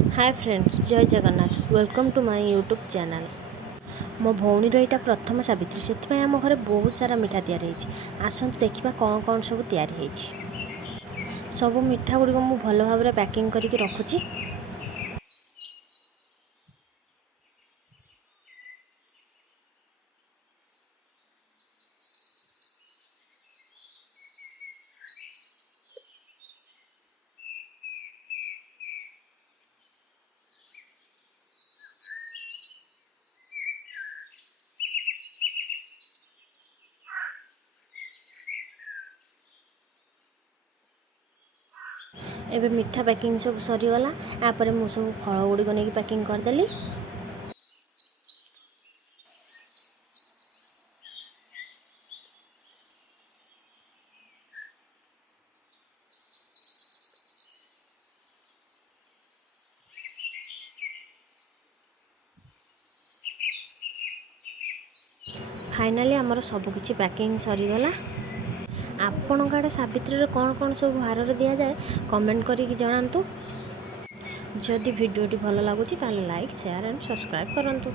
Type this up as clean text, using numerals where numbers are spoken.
हाय friends, जय Jagannath. Welcome to my YouTube channel. मो भौणीर यहाँ प्रथम सावित्री से आम घर बहुत सारा मिठा तैयारी आसतु देखा कौन कौन सब तैयारी सब मिठा गुड़िक मुझे भल भाव पैकिंग करके रखुची। एबे मिठा पैकिंग सब सरीगला। यापर मुझे सब फल गुड़िक नहीं पैकिंग करदेली। फाइनाली आमर सबकि पैकिंग सरीगला। आपण आड़े सावित्री कौन कौन सब भार दि जाए कमेंट करके जनातु। जदि वीडियोटी भल लगुच लाइक शेयर एंड सब्सक्राइब करंतु।